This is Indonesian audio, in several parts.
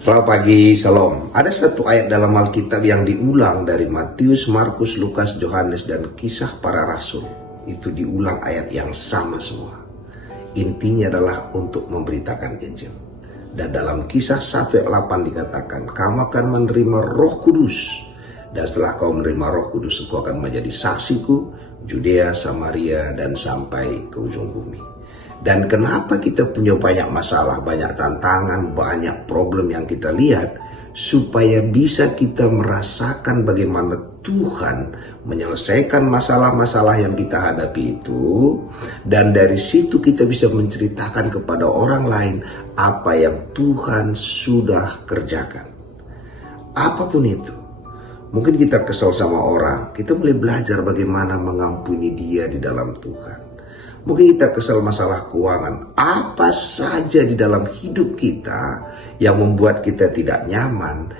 Selamat pagi, Shalom. Ada satu ayat dalam Alkitab yang diulang dari Matius, Markus, Lukas, Yohanes, dan Kisah Para Rasul. Itu diulang ayat yang sama semua. Intinya adalah untuk memberitakan Injil. Dan dalam Kisah 1 ayat 8 dikatakan, kamu akan menerima Roh Kudus. Dan setelah kau menerima Roh Kudus, engkau akan menjadi saksiku, Judea, Samaria, dan sampai ke ujung bumi. Dan kenapa kita punya banyak masalah, banyak tantangan, banyak problem yang kita lihat, supaya bisa kita merasakan bagaimana Tuhan menyelesaikan masalah-masalah yang kita hadapi itu, dan dari situ kita bisa menceritakan kepada orang lain apa yang Tuhan sudah kerjakan. Apapun itu, mungkin kita kesal sama orang, kita mulai belajar bagaimana mengampuni dia di dalam Tuhan. Mungkin kita kesal masalah keuangan, apa saja di dalam hidup kita yang membuat kita tidak nyaman.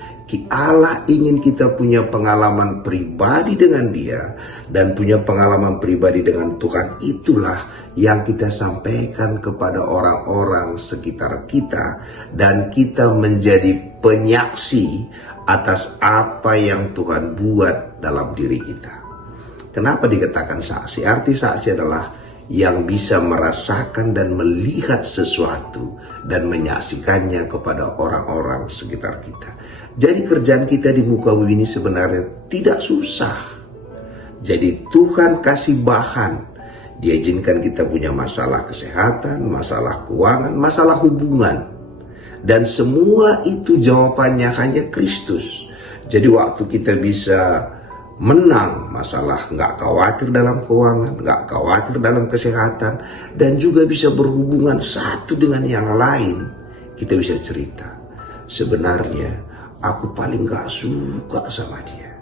Allah ingin kita punya pengalaman pribadi dengan dia dan punya pengalaman pribadi dengan Tuhan. Itulah yang kita sampaikan kepada orang-orang sekitar kita, dan kita menjadi penyaksi atas apa yang Tuhan buat dalam diri kita. Kenapa dikatakan saksi? Arti saksi adalah yang bisa merasakan dan melihat sesuatu dan menyaksikannya kepada orang-orang sekitar kita. Jadi kerjaan kita di muka bumi ini sebenarnya tidak susah. Jadi Tuhan kasih bahan. Dia izinkan kita punya masalah kesehatan, masalah keuangan, masalah hubungan. Dan semua itu jawabannya hanya Kristus. Jadi waktu kita bisa menang masalah, nggak khawatir dalam keuangan, nggak khawatir dalam kesehatan, dan juga bisa berhubungan satu dengan yang lain. Kita bisa cerita, sebenarnya aku paling nggak suka sama dia,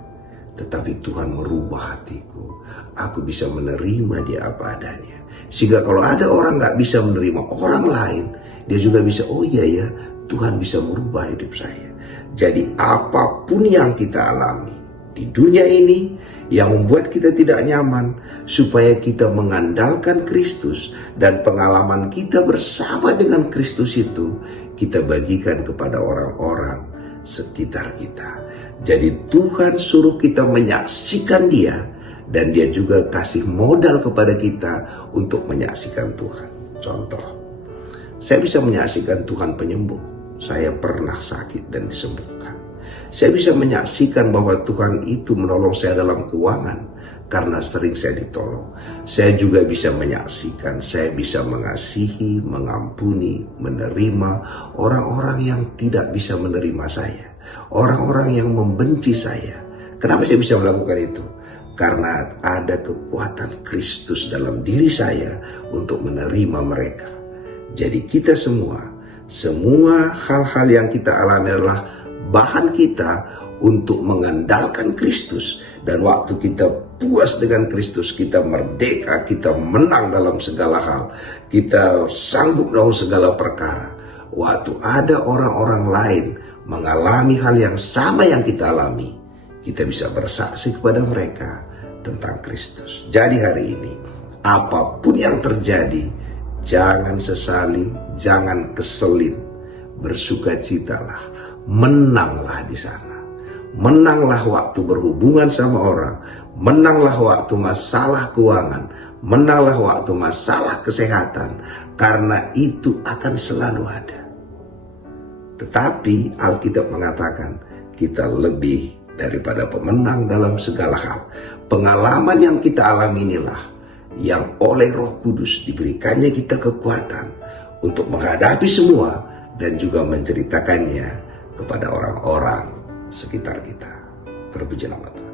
tetapi Tuhan merubah hatiku. Aku bisa menerima dia apa adanya. Sehingga kalau ada orang nggak bisa menerima orang lain, dia juga bisa, oh iya ya, Tuhan bisa merubah hidup saya. Jadi apapun yang kita alami di dunia ini yang membuat kita tidak nyaman, supaya kita mengandalkan Kristus dan pengalaman kita bersama dengan Kristus itu kita bagikan kepada orang-orang sekitar kita. Jadi Tuhan suruh kita menyaksikan dia, dan dia juga kasih modal kepada kita untuk menyaksikan Tuhan. Contoh, saya bisa menyaksikan Tuhan penyembuh. Saya pernah sakit dan disembuhkan. Saya bisa menyaksikan bahwa Tuhan itu menolong saya dalam keuangan karena sering saya ditolong. Saya juga bisa menyaksikan, saya bisa mengasihi, mengampuni, menerima orang-orang yang tidak bisa menerima saya, orang-orang yang membenci saya. Kenapa saya bisa melakukan itu? Karena ada kekuatan Kristus dalam diri saya untuk menerima mereka. Jadi kita semua hal-hal yang kita alami adalah bahan kita untuk mengandalkan Kristus. Dan waktu kita puas dengan Kristus, kita merdeka, kita menang dalam segala hal, kita sanggup dalam segala perkara. Waktu ada orang-orang lain mengalami hal yang sama yang kita alami, kita bisa bersaksi kepada mereka tentang Kristus. Jadi hari ini, apapun yang terjadi, jangan sesali, jangan keselin, bersukacitalah. Menanglah di sana. Menanglah waktu berhubungan sama orang. Menanglah waktu masalah keuangan. Menanglah waktu masalah kesehatan. Karena itu akan selalu ada. Tetapi Alkitab mengatakan kita lebih daripada pemenang dalam segala hal. Pengalaman yang kita alami inilah yang oleh Roh Kudus diberikannya kita kekuatan untuk menghadapi semua dan juga menceritakannya kepada orang-orang sekitar kita. Terpuji nama Tuhan.